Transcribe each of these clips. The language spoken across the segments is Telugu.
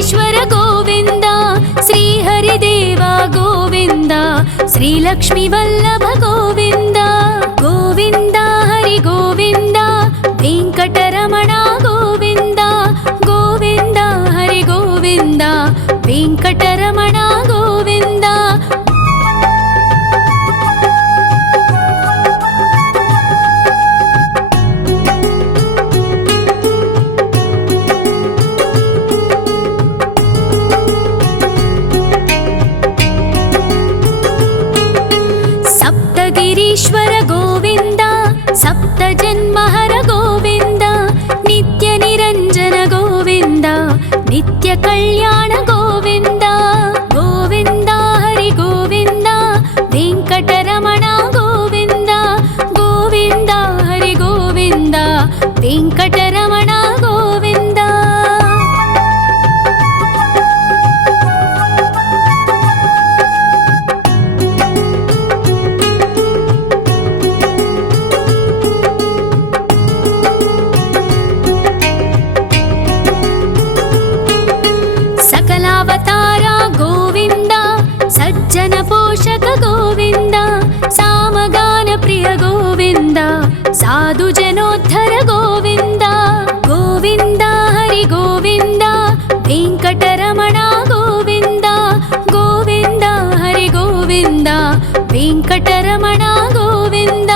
వెంకటేశ్వర గోవింద, శ్రీహరిదేవ గోవింద, శ్రీలక్ష్మీ వల్లభ గోవింద. గోవింద హరి గోవింద, వెంకటరమణ గోవింద. గోవింద హరి గోవింద, వెంకటరమణ గోవింద. సప్తగిరీశ్వర గోవింద, సప్త జన్మహర గోవింద, నిత్య నిరంజన గోవింద, నిత్య కళ్యాణ గోవింద. గోవింద హరి గోవింద, వెంకటరమణ గోవింద. గోవింద హరి గోవింద, వెంకటరమణ గోవింద. సకలావతార గోవింద, సజ్జన పోషక గోవింద, సామగాన ప్రియ గోవింద, సాధు జనోద్ధర గోవింద. గోవింద హరి గోవింద, వెంకటరమణ గోవింద. గోవింద హరి గోవింద, వెంకటరమణ గోవింద.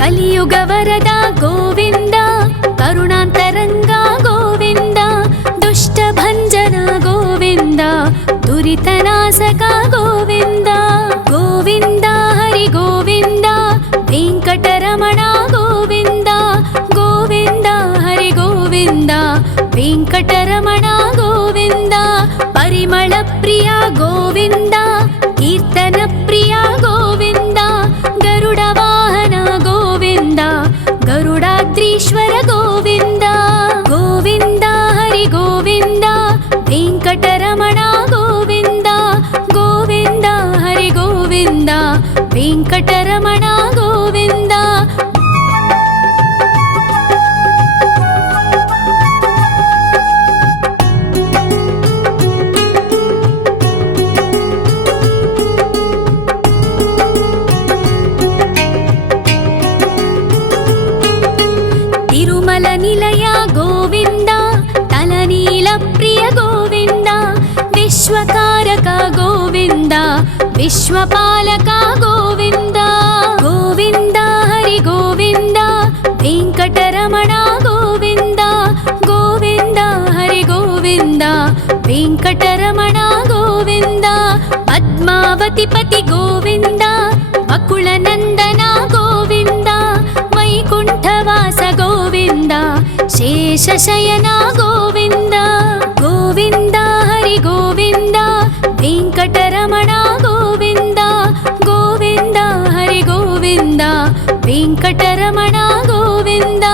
కలియుగ వరద గోవింద, కరుణాంతరంగ గోవింద, దుష్ట భంజన గోవింద, దురితనాశక గోవింద. గోవింద హరి గోవింద, వెంకటరమణ గోవింద. గోవింద హరి గోవింద, వెంకటరమణ గోవింద. పరిమళ ప్రియ గోవింద, కీర్తన ప్రియ గోవింద, గరుడ వాహన గోవింద, గరుడాద్రీశ్వర గోవింద. గోవింద హరి గోవింద, వెంకటరమణ గోవింద. గోవింద హరి గోవింద, వెంకటరమణ గోవింద. తిరుమల నిలయ గోవింద, తలనీల ప్రియ గోవింద, విశ్వకారక గోవింద, విశ్వపాలక గోవింద. గోవింద హరి గోవింద, వెంకటరమణ గోవింద. గోవింద హరి గోవింద, వెంకటరమణ గోవింద. పద్మావతి పతి గోవింద, అకుల నందన గోవింద, వైకుంఠవాస గోవింద, శేషశయన గోవింద. గోవింద హరి గోవింద, వెంకటరమణ గోవింద. గోవింద హరి గోవింద, వెంకటరమణ గోవింద.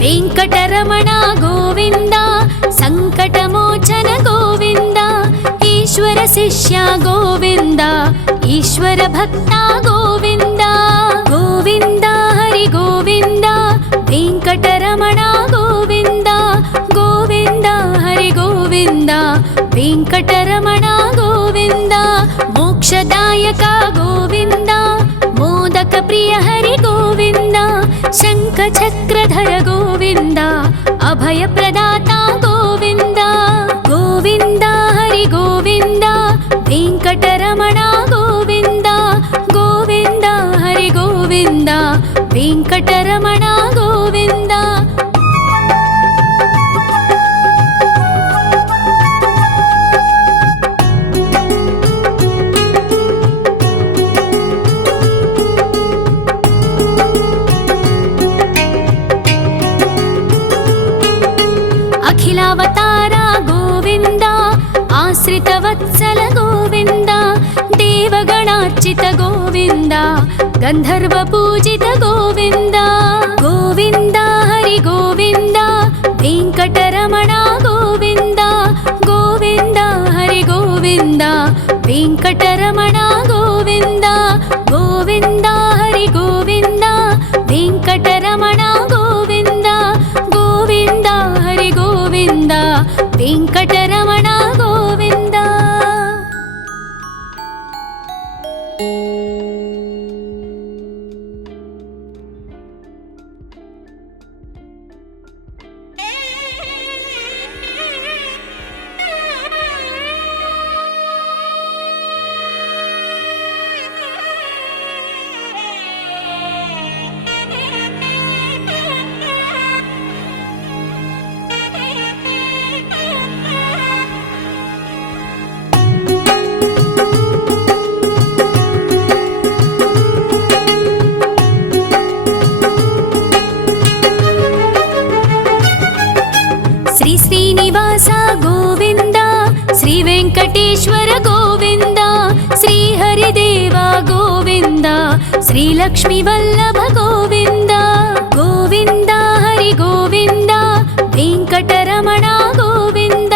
వెంకటరమణ గోవింద, సంకటమోచన గోవింద, ఈశ్వర శిష్య గోవింద, ఈశ్వర భక్త గోవింద. గోవింద హరి గోవింద, వెంకటరమణ గోవింద. గోవింద హరి గోవింద, వెంకటరమణ గోవింద. మోక్షదాయక గోవింద, మోదక ప్రియ హరి గోవింద, శంఖ చక్రధర గోవింద, అభయ ప్రదాత గోవింద. గోవింద హరి గోవింద, వెంకటరమణ గోవింద. గోవింద హరి గోవింద, వెంకటరమణ గోవింద. रामाश्रितवत्सल गोविन्द देवगणार्चित गोविन्द गन्धर्वपूजित गोविन्द गोविन्द हरि गोविन्द वेङ्कटरमण गोविन्द गोविन्द हरि गोविन्द वेङ्कटरमण गोविन्द गोविन्द हरि गोविन्द वेङ्कटरमण गोविन्द गोविन्द हरि गोविन्द वेङ्कटरमण गोविन्द। श्रीनिवास गोविन्द श्री वेङ्कटेश्वर गोविन्द श्री हरिदेव गोविन्द श्री लक्ष्मीवल्लभ गोविन्द गोविन्द हरि गोविन्द वेङ्कटरमण गोविन्द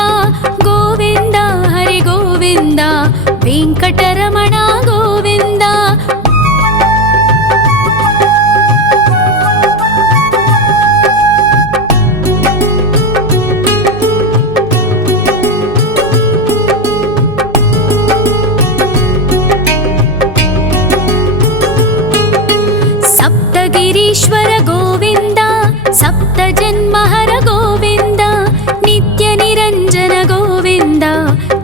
गोविन्द हरि गोविन्द वेङ्कटरमण गोविन्द। गिरीश्वर गोविन्द सप्तजन्महर गोविन्द नित्यनिरञ्जन गोविन्द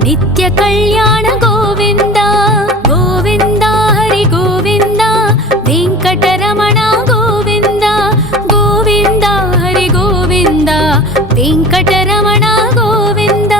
नित्यकल्याण गोविन्द गोविन्द हरि गोविन्द वेङ्कटरमण गोविन्द गोविन्द हरि गोविन्द वेङ्कटरमण गोविन्द।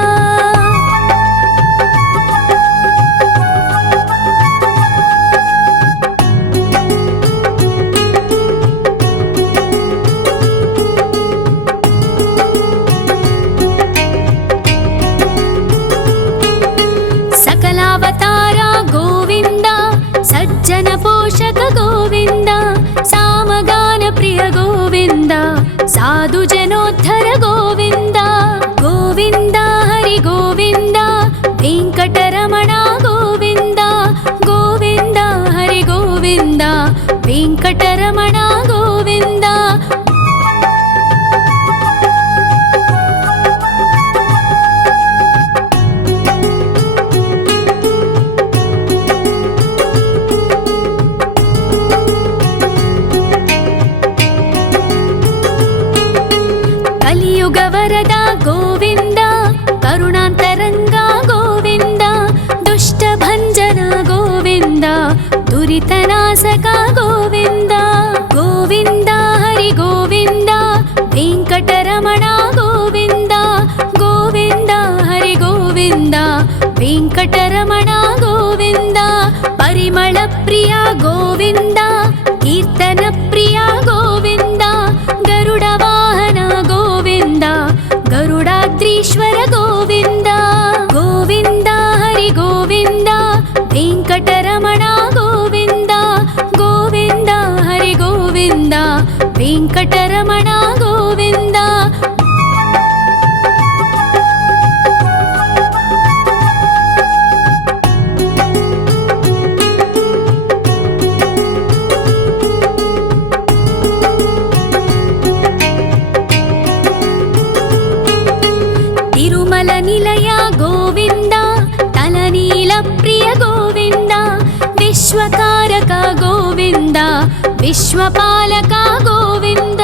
सकलावतार गोविन्द सज्जन पोषक गोविन्द सामगान प्रिय गोविन्द साधु जनोद्धर गोविन्द गोविन्द हरि गोविन्द वेङ्कटरमण गोविन्द गोविन्द हरि गोविन्द वेङ्कटरमण गोविन्द। कलियुगवरद गोविन्द करुणान्तरङ्ग गोविन्द दुष्टभञ्जन गोविन्द दुरितनाशक गोविन्द गोविन्द हरि गोविन्द वेङ्कटरमण गोविन्द गोविन्द हरि गोविन्द वेङ्कटरमण गोविन्द। परिमल प्रिय गोविन्द कीर्तन प्रिय गोविन्द गरुड वाहन गोविन्द गरुडाद्रीश्वर गोविन्द गोविन्द हरि गोविन्द वेङ्कटरमण गोविन्द गोविन्द हरि गोविन्द वेङ्कटरमण गोविन्द। तिरुमल निलय गोविन्द तलनील प्रिय गोविन्द विश्वकारक गोविन्द विश्वपालक गोविन्द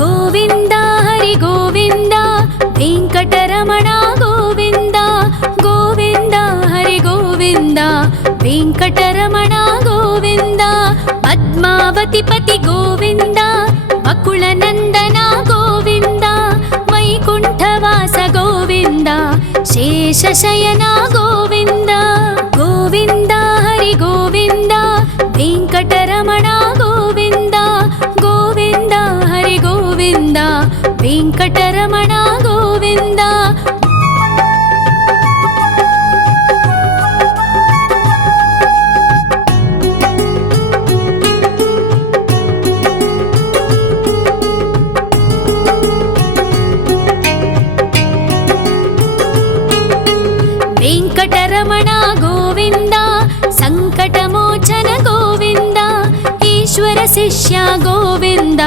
गोविन्द हरि गोविन्द वेङ्कटरमण गोविन्द गोविन्द हरि गोविन्द वेङ्कटरमण गोविन्द। पद्मावति पति गोविन्द बकुलनन्दन गोविन्द वैकुण्ठवास गोविन्द शेषशयन गोविन्द गोविन्द हरि गोविन्द वेङ्कटरमण गोविन्द गोविन्द हरि गोविन्द वेङ्कटरमण गोविन्द। వెంకటరమణ గోవింద సంకటమోచన గోవింద ఈశ్వర శిష్య గోవింద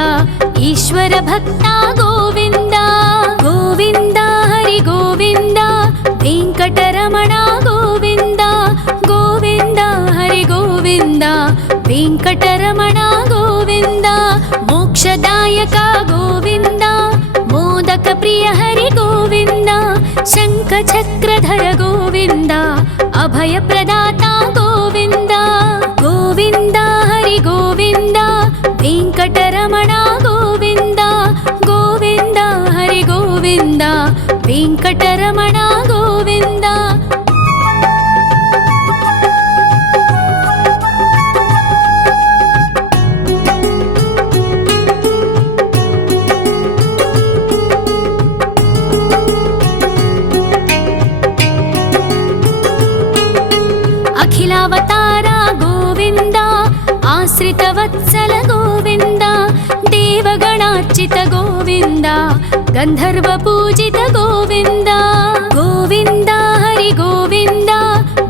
ఈశ్వర భక్త గోవింద గోవింద హరి గోవింద వెంకటరమణ గోవింద గోవింద హరి గోవింద వెంకటరమణ గోవింద మోక్షదాయక గోవింద మోదక ప్రియ హరి గోవింద శంఖ చక్రధర గోవింద అభయ ప్రదాత గోవింద గోవింద హరి గోవింద వెంకటరమణ గోవింద గోవింద హరి గోవింద వెంకటరమణ గోవింద అఖిలావతార గోవింద ఆశ్రిత వత్సల గోవింద దేవగణార్చిత గోవింద గంధర్వ పూజిత గోవింద గోవింద హరి గోవింద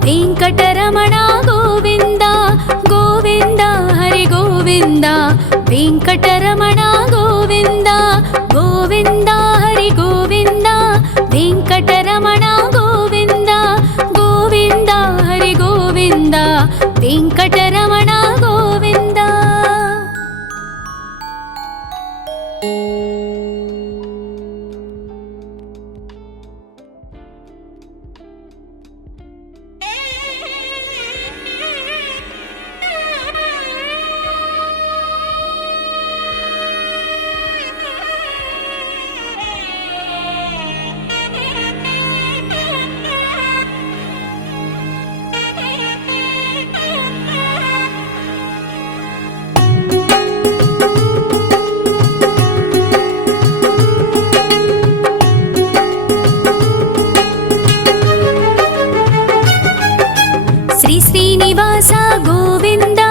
వెంకటరమణ గోవింద గోవింద హరి గోవింద వెంకటరమణ గోవింద గోవింద హరి గోవింద వెంకటరమణ గోవింద గోవింద హరి గోవింద వెంకటరమణ గోవింద శ్రీ శ్రీనివాస గోవింద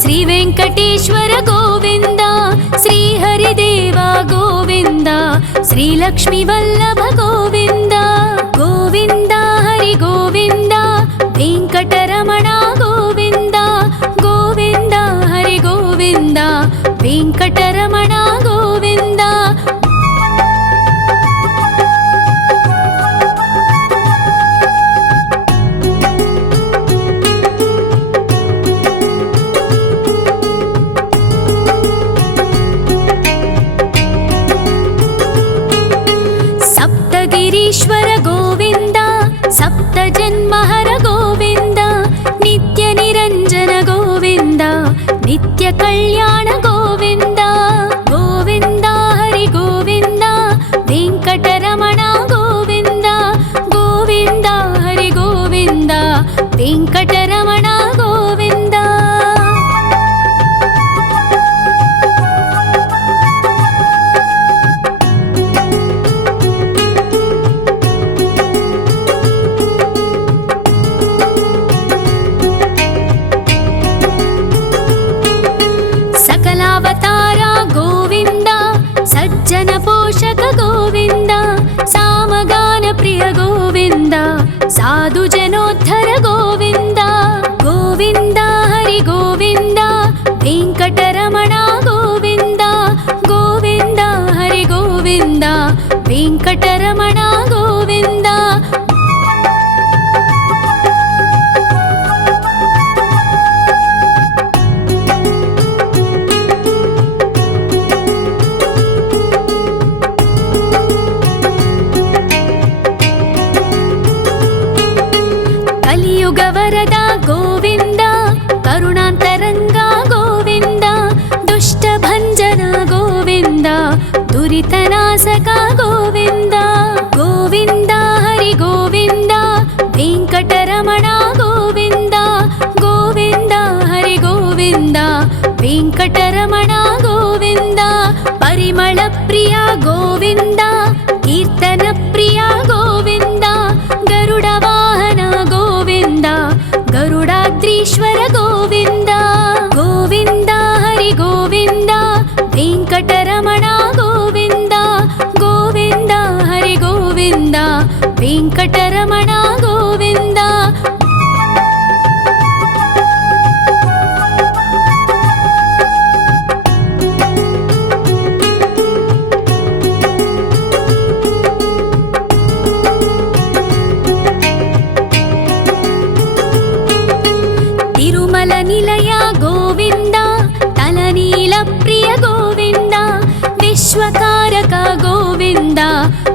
శ్రీ వెంకటేశ్వర గోవింద శ్రీ హరిదేవ గోవింద శ్రీ లక్ష్మీ వల్లభ గోవింద గోవింద హరి గోవింద వెంకటరమణ గోవింద గోవింద హరి గోవింద వెంకటరమణ గోవింద సప్తగిరీశ్వర గోవింద సప్త జన్మహర గోవింద నిత్య నిరంజన గోవింద నిత్య కళ్యాణ గోవింద గోవింద హరి గోవింద వెంకటరమణ గోవింద గోవింద హరి గోవింద వెంకటరమణ గోవింద సకలావతార గోవింద సజ్జన పోషక గోవింద సామగాన ప్రియ గోవింద సాధు జనోద్ధర గోవింద గోవింద హరి గోవింద వెంకటరమణ గోవింద గోవింద హరి గోవింద వెంకటరమణ గోవింద కలియుగ వరద గోవింద కరుణాంతరంగ గోవింద దుష్ట భంజన గోవింద దురితనాశక గోవింద గోవింద హరి గోవింద వెంకటరమణ గోవింద గోవింద హరి గోవింద వెంకటరమణ గోవింద పరిమళ ప్రియ గోవింద కీర్తన ప్రియ గోవింద గరుడ వాహన గోవింద గరుడాద్రీశ్వర గోవింద గోవింద హరి గోవింద వెంకటరమణ గోవింద గోవింద హరి గోవింద వెంకటరమణ గోవింద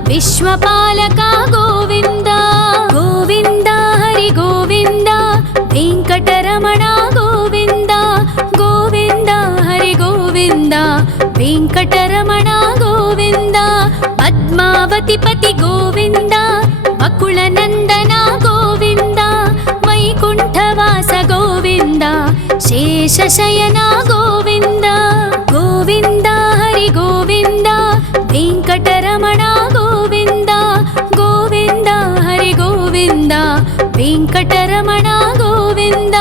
విశ్వపాలక గోవింద గోవింద హరి గోవింద వెంకటరమణ గోవింద గోవింద హరి గోవింద వెంకటరమణ గోవింద పద్మావతి పతి గోవింద బకుళ నందన గోవింద వైకుంఠవాస గోవింద శేషశయన గోవింద గోవింద హరి గోవింద వెంకటరమణ గోవింద గోవింద హరి గోవింద వెంకటరమణ గోవింద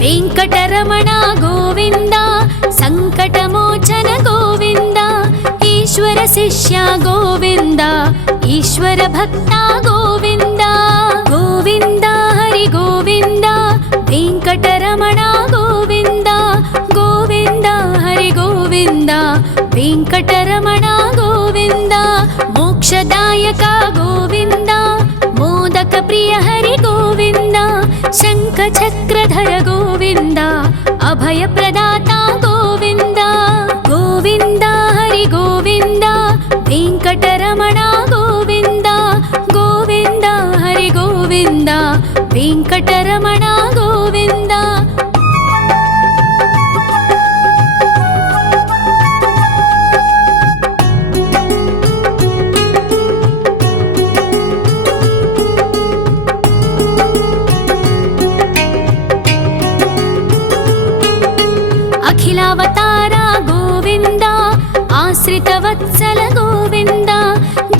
వెంకటరమణ గోవింద సంకటమోచన గోవింద ఈశ్వర శిష్య గోవింద ఈశ్వర భక్త గోవింద గోవింద హరి గోవింద వెంకటరమణ గోవింద గోవింద హరి గోవింద వెంకటరమణ గోవింద మోక్షదాయక గోవింద మోదక ప్రియ హరి గోవింద శంఖ చక్రధర గోవింద అభయ ప్రదాత గోవింద గోవింద హరి గోవింద వెంకటరమణ గోవింద గోవింద హరి గోవింద వెంకటరమణ గోవింద అఖిలావతార గోవింద ఆశ్రితవత్సల గోవింద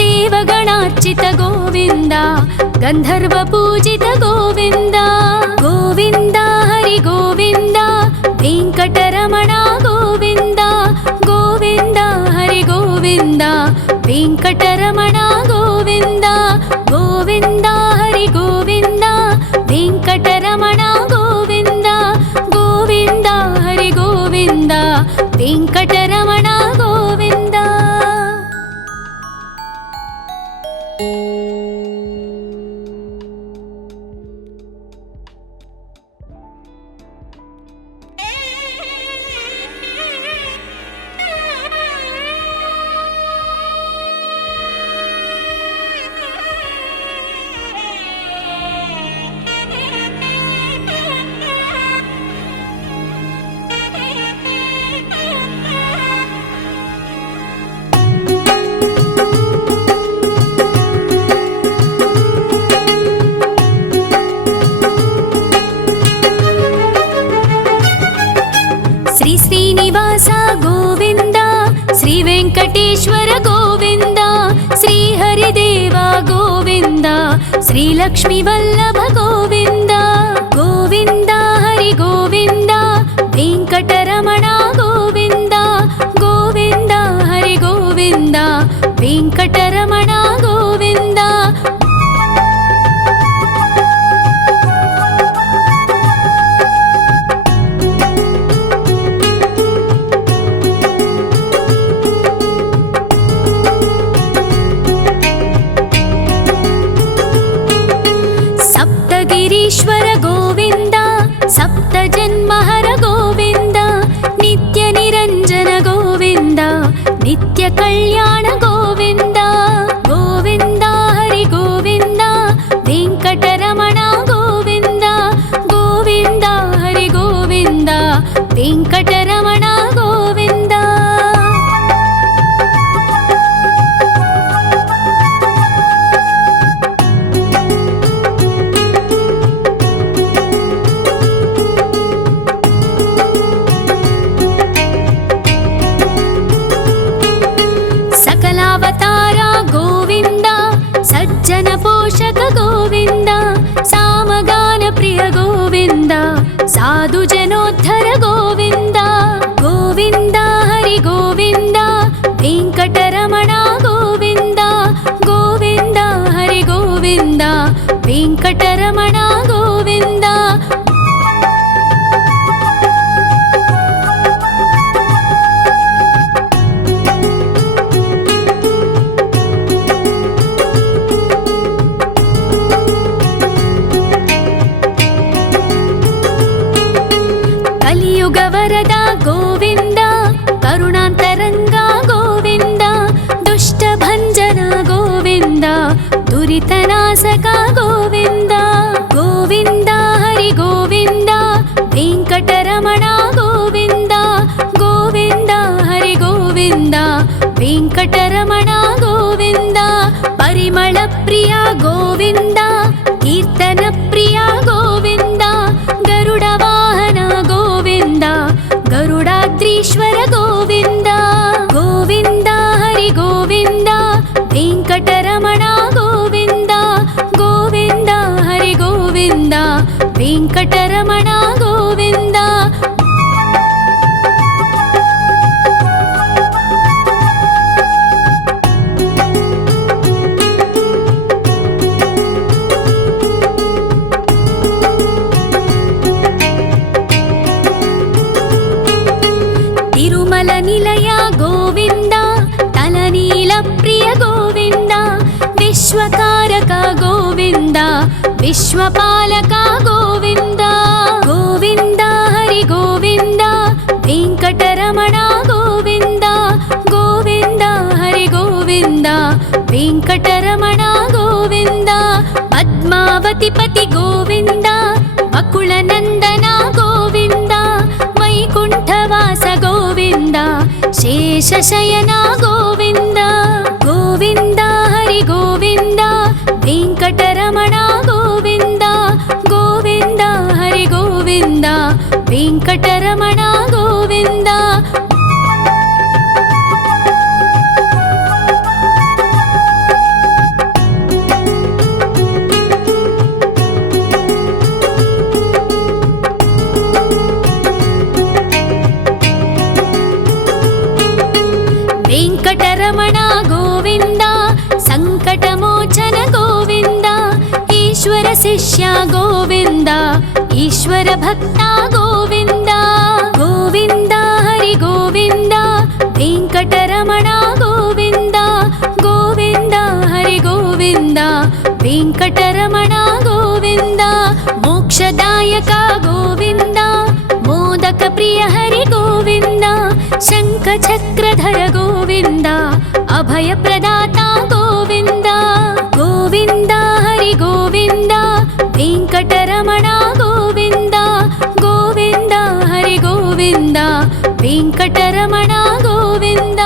దేవగణార్చిత గోవింద గంధర్వ పూజిత గోవింద గోవింద హరి గోవింద వెంకటరమణ గోవింద గోవింద హరి గోవింద వెంకటరమణ గోవింద గోవింద హరి గోవింద వెంకటరమణ గోవింద గోవింద హరి గోవింద వెంకటరమణ గోవింద శ్రీ శ్రీనివాస గోవింద శ్రీ వెంకటేశ్వర గోవింద శ్రీ హరిదేవ గోవింద శ్రీ లక్ష్మీ వల్లభ గోవింద గోవింద హరి గోవింద వెంకటరమణ గోవింద గోవింద హరి గోవింద వెంకటరమణ గోవింద సప్తగిరీశ్వర గోవింద సప్త జన్మహర గోవింద నిత్య నిరంజన గోవింద నిత్య కళ్యాణ గోవింద గోవింద హరి గోవింద వెంకటరమణ గోవింద గోవింద హరి గోవింద వెంకటరమణ గోవింద సకలావతార గోవింద సజ్జన పోషక గోవింద సామగాన ప్రియ గోవింద సాధు జనోద్ధర గోవింద గోవింద హరి గోవింద వెంకటరమణ గోవింద గోవింద హరి గోవింద వెంకటరమణ గోవింద विश्वकारक गोविन्द विश्वपालक गोविन्द गोविन्द हरि गोविन्द वेङ्कटरमण गोविन्द गोविन्द हरि गोविन्द वेङ्कटरमण गोविन्द पद्मावतिपति गोविन्द वकुलनन्दन गोविन्द वैकुण्ठवास गोविन्द शेषशयन गोविन्द गोविन्द हरि गोविन्द वेङ्कटरमण गोविन्द गोविन्द हरि गोविन्द वेङ्कटरमण गोविन्द वेङ्कटरमण गोविन्द सङ्कटमोचन गोविन्द ईश्वर शिष्य गोविन्द ईश्वर भक्त गोविन्द गोविन्द हरि गोविन्द वेङ्कटरमण गोविन्द गोविन्द हरि गोविन्द वेङ्कटरमण गोविन्द मोक्षदायक गोविन्द मोदक प्रिय हरि गोविन्द शङ्खचक्रधर गोविन्द अभयप्रदाता गोविन्द गोविन्द हरि गोविन्द वेङ्कटरमण गोविन्द गोविन्द हरि गोविन्द वेङ्कटरमण गोविन्द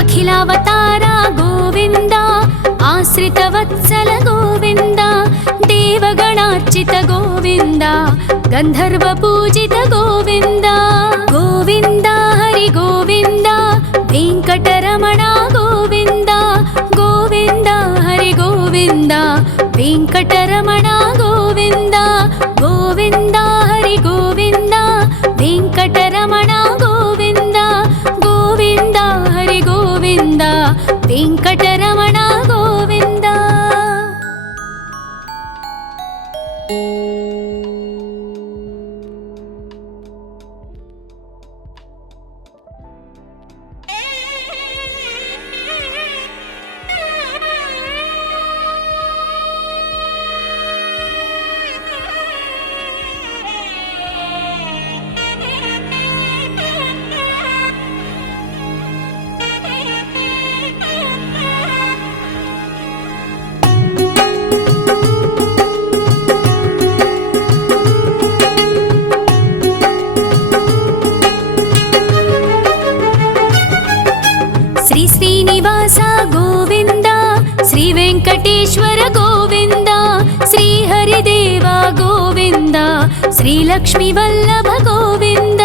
अखिलावतार गोविन्द आश्रितवत्सल गोविन्द देवगणार्चित गोविन्द गन्धर्वपूजित गोविन्द गोविन्द हरि गोविन्द वेङ्कटरमण गोविन्द गोविन्द हरि गोविन्द वेङ्कटरमण गोविन्द गोविन्द हरि गोविन्द वेङ्कटरमण गोविन्द गोविन्द हरि गोविन्द वेङ्कटरमण गोविन्द श्री श्रीनिवास गोविन्द श्री वेङ्कटेश्वर गोविन्द श्री हरिदेव गोविन्द श्री लक्ष्मीवल्लभ गोविन्द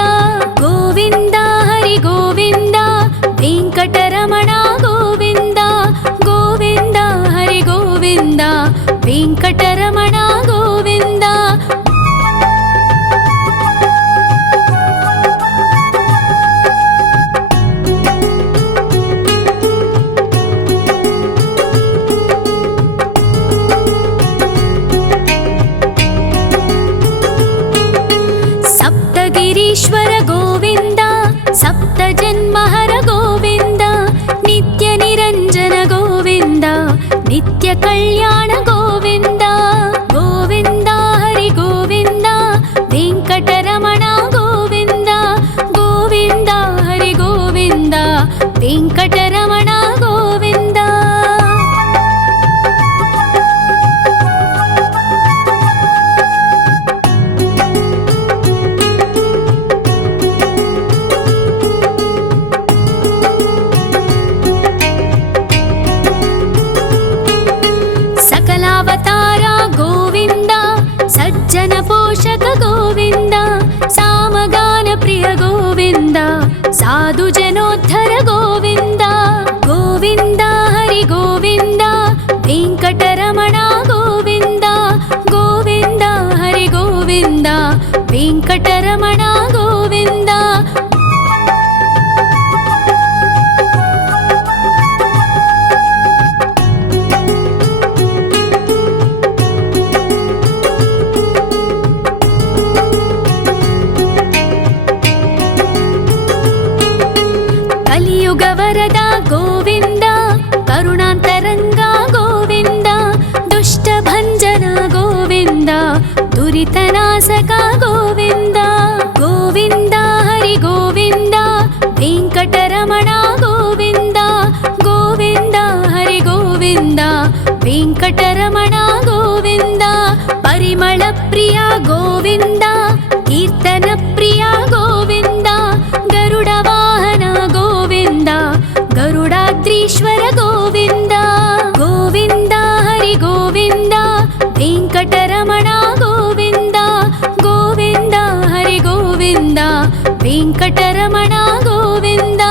गोविन्द हरि गोविन्द वेङ्कटरमण गोविन्द गोविन्द हरि गोविन्द वेङ्कटरमण गोविन्द गिरीश्वर गोविन्द सप्तजन्महर गोविन्द नित्यनिरञ्जन गोविन्द नित्यकल्याण गोविन्द गोविन्द हरि गोविन्द वेङ्कटरमण गोविन्द गोविन्द हरि गोविन्द वेङ्कटरमण गोविन्द ವರದ ಗೋವಿಂದ ಕರುಣಾಂತರಂಗ ಗೋವಿಂದ ದುಷ್ಟ ಭಂಜನ ಗೋವಿಂದ ದುರಿತನಾಶಕ ಗೋವಿಂದ ಗೋವಿಂದ ಹರಿ ಗೋವಿಂದ ವೆಂಕಟರಮಣ ಗೋವಿಂದ ಗೋವಿಂದ ಹರಿ ಗೋವಿಂದ ವೆಂಕಟರಮಣ ಗೋವಿಂದ ಪರಿಮಳ ಪ್ರಿಯ ಗೋವಿಂದ ಕೀರ್ತನ ಪ್ರಿಯ ಗೋವಿಂದ ಗರುಡ ವಾಹನ ಗೋವಿಂದ ಗರುಡಾದ್ರೀಶ್ವರ ಗೋವಿಂದ ಗೋವಿಂದ ಹರಿ ಗೋವಿಂದ ವೆಂಕಟರಮಣ ಗೋವಿಂದ ಗೋವಿಂದ ಹರಿ ಗೋವಿಂದ ವೆಂಕಟರಮಣ ಗೋವಿಂದ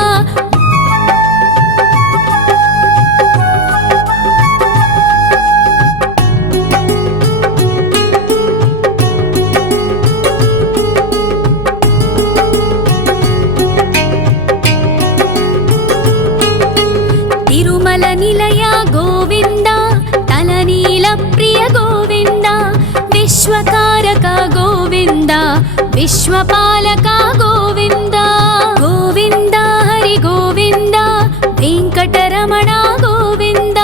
ತಿರುಮಲ ನಿಲಯ ಗೋವಿಂದ ತಲನೀಲ ಪ್ರಿಯ ಗೋವಿಂದ ವಿಶ್ವಕಾರಕ ಗೋವಿಂದ ವಿಶ್ವಪಾಲಕ ಗೋವಿಂದ ಗೋವಿಂದ ಹರಿ ಗೋವಿಂದ ವೆಂಕಟರಮಣ ಗೋವಿಂದ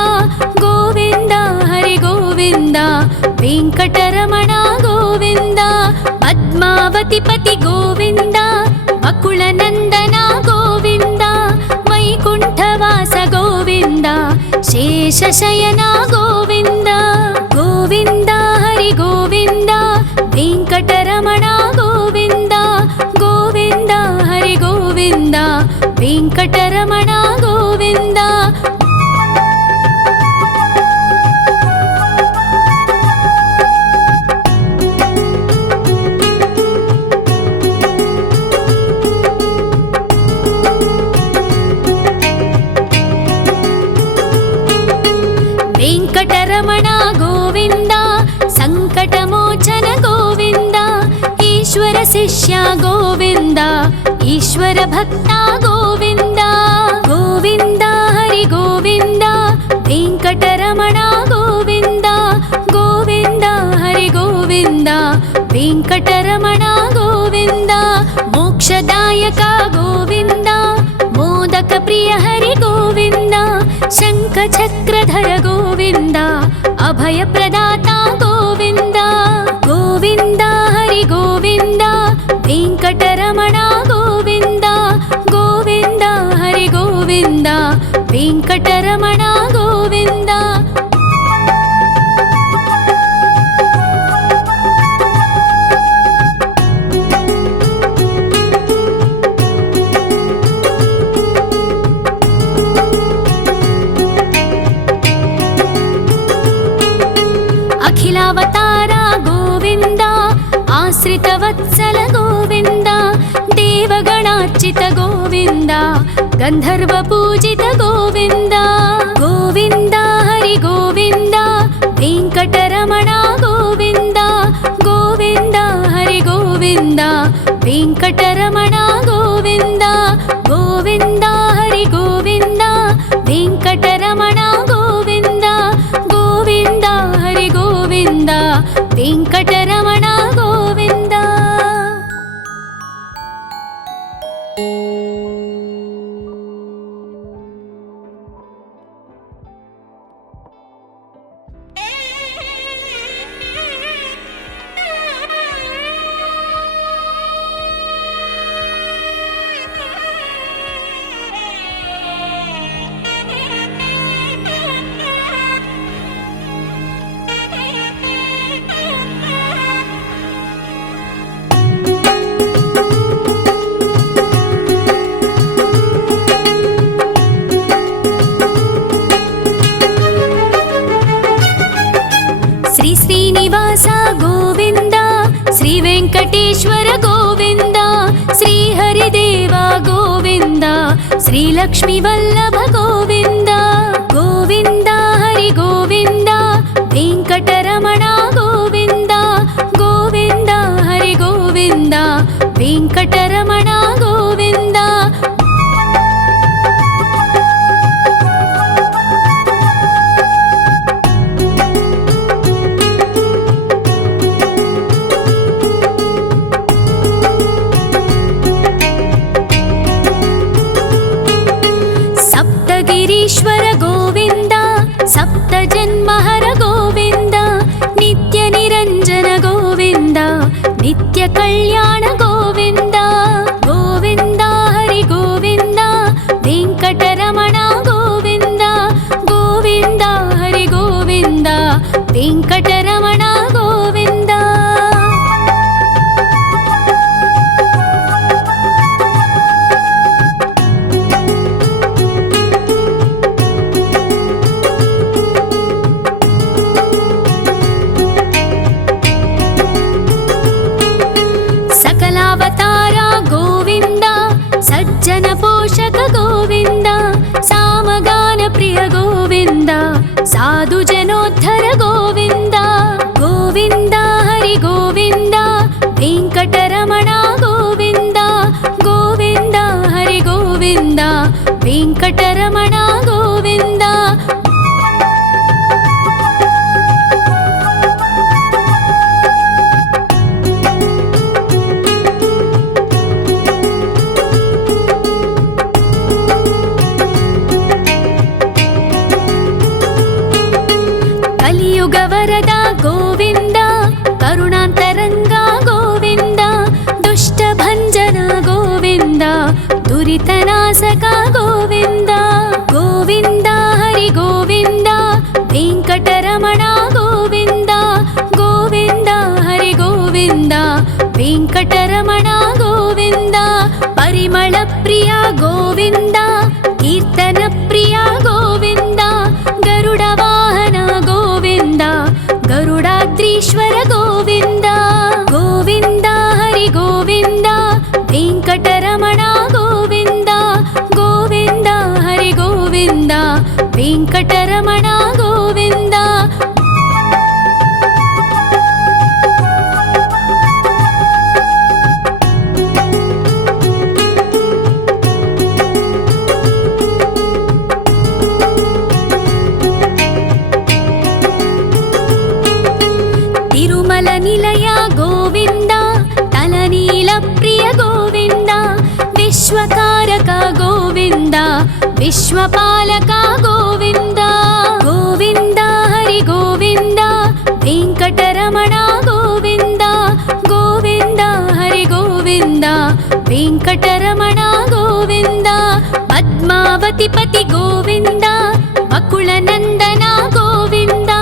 ಗೋವಿಂದ ಹರಿ ಗೋವಿಂದ ವೆಂಕಟರಮಣ ಗೋವಿಂದ ಪದ್ಮಾವತಿ ಪತಿ ಗೋವಿಂದ ಅಕುಳ ನಂದನ ಗೋವಿಂದ ವೈಕುಂಠವಾಸ ಗೋವಿಂದ ಶೇಷಶಯನ ಗೋವಿಂದ ಗೋವಿಂದ ಹರಿ ಗೋವಿಂದ ವೆಂಕಟರಮಣ ಗೋವಿಂದ ಗೋವಿಂದ ಹರಿ ಗೋವಿಂದ ವೆಂಕಟರಮಣ ಗೋವಿಂದ ವೆಂಕಟರಮಣ ಗೋವಿಂದ ಸಂಕಟಮೋಚನ ಗೋವಿಂದ ಈಶ್ವರ ಶಿಷ್ಯ ಗೋವಿಂದ ಈಶ್ವರ ಭಕ್ತ ಗೋವಿಂದ ಗೋವಿಂದ ಹರಿ ಗೋವಿಂದ ವೆಂಕಟರಮಣ ಗೋವಿಂದ ಗೋವಿಂದ ಹರಿ ಗೋವಿಂದ ವೆಂಕಟರಮಣ ಗೋವಿಂದ ಮೋಕ್ಷದಾಯಕ ಗೋವಿಂದ ಮೋದಕ ಪ್ರಿಯ ಹರಿ ಗೋವಿಂದ ಶಂಖ ಚಕ್ರಧರ ಗೋವಿಂದ ಅಭಯ ಪ್ರದಾತ ಗೋವಿಂದ ಗೋವಿಂದ ಹರಿ ಗೋವಿಂದ ವೆಂಕಟರಮಣ ಗೋವಿಂದ ಗೋವಿಂದ ಹರಿ ಗೋವಿಂದ ವೆಂಕಟರಮಣ ಗೋವಿಂದ ಅಖಿಲಾವತಾರ ಗೋವಿಂದ ಆಶ್ರಿತ ವತ್ಸಲ ಗೋವಿಂದ ದೇವಗಣಾರ್ಚಿತ ಗೋವಿಂದ ಗಂಧರ್ವ ಪೂಜಿತ ಗೋವಿಂದ ಗೋವಿಂದ ಹರಿ ಗೋವಿಂದ ವೆಂಕಟರಮಣ ಗೋವಿಂದ ಗೋವಿಂದ ಹರಿ ಗೋವಿಂದ ವೆಂಕಟರಮಣ ಗೋವಿಂದ ಗೋವಿಂದ ಹರಿ ಗೋವಿಂದ ವೆಂಕಟರಮಣ ಗೋವಿಂದ ಗೋವಿಂದ ಹರಿ ಗೋವಿಂದ ವೆಂಕಟರಮಣ ಗೋವಿಂದ ಶ್ರೀನಿವಾಸ ಗೋವಿಂದ ಶ್ರೀ ವೆಂಕಟೇಶ್ವರ ಗೋವಿಂದ ಶ್ರೀ ಹರಿದೇವ ಗೋವಿಂದ ಶ್ರೀ ಲಕ್ಷ್ಮೀ ವಲ್ಲಭ ಗೋವಿಂದ ಗೋವಿಂದ ಹರಿ ಗೋವಿಂದ ವೆಂಕಟರಮಣ ಗೋವಿಂದ ಗೋವಿಂದ ಹರಿ ಗೋವಿಂದ ವೆಂಕಟರಮಣ ಗೋವಿಂದ కలియుగ వరద గోవింద, కరుణాంతరంగ గోవింద, దుష్ట భంజన గోవింద, దురితనాశక గోవింద. గోవింద హరి గోవింద, వెంకటరమణ గోవింద, గోవింద హరి గోవింద, వెంకటరమణ గోవింద. పరిమళ ప్రియ గోవింద, కీర్తన ప్రియ గోవింద, గరుడ వాహన గోవింద, గరుడాద్రీశ్వర గోవింద. గోవింద హరి గోవింద, వెంకటరమణ గోవింద, గోవింద హరి గోవింద, వెంకటరమణ గోవింద. తిరుమల నిలయ గోవింద, తలనీల ప్రియ గోవింద, విశ్వకారక గోవింద, విశ్వపాలక గోవింద. గోవింద హరి గోవింద, వెంకటరమణ గోవింద, గోవింద హరి గోవింద, వెంకటరమణ గోవింద. పద్మావతి పతి గోవింద, వకుళ నందన గోవింద,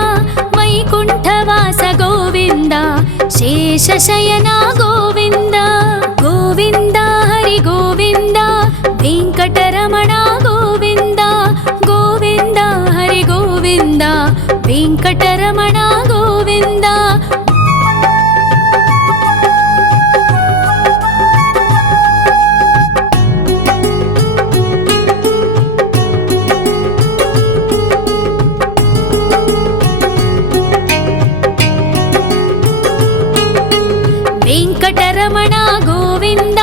వైకుంఠవాస గోవింద, శేషశయన గోవింద. గోవింద హరి గోవింద, వెంకటరమణ గోవింద, గోవింద హరి గోవింద, వెంకటరమణ గోవింద. వెంకటరమణ గోవింద,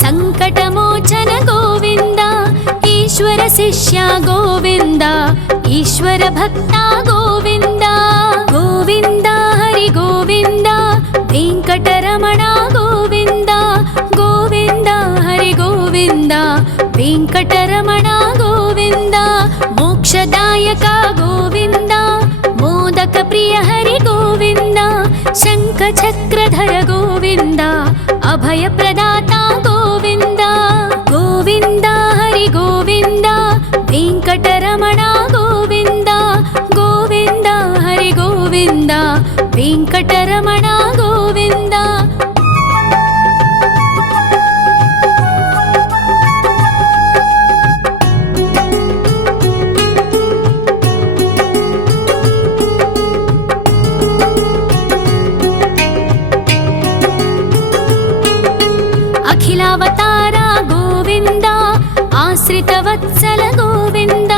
సంకటమోచన గోవింద, ఈశ్వర శిష్య గోవింద, ఈశ్వర భక్త గోవింద. గోవింద హరి గోవింద, వెంకటరమణ గోవింద, గోవింద హరి గోవింద, వెంకటరమణ గోవింద. మోక్షదాయక గోవింద, మోదక ప్రియ హరి గోవింద, శంఖ చక్రధర గోవింద, అభయ ప్రదాత గోవింద. గోవింద హరి గోవింద, వెంకటరమణ గోవింద, గోవింద హరి గోవింద, వెంకటరమణ గోవింద. అఖిలావతార గోవింద, ఆశ్రిత వత్సల గోవింద,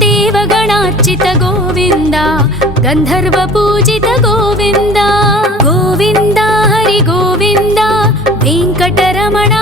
దేవగణార్చిత గోవింద, గంధర్వ పూజిత గోవింద. గోవింద హరి గోవింద, వెంకటరమణ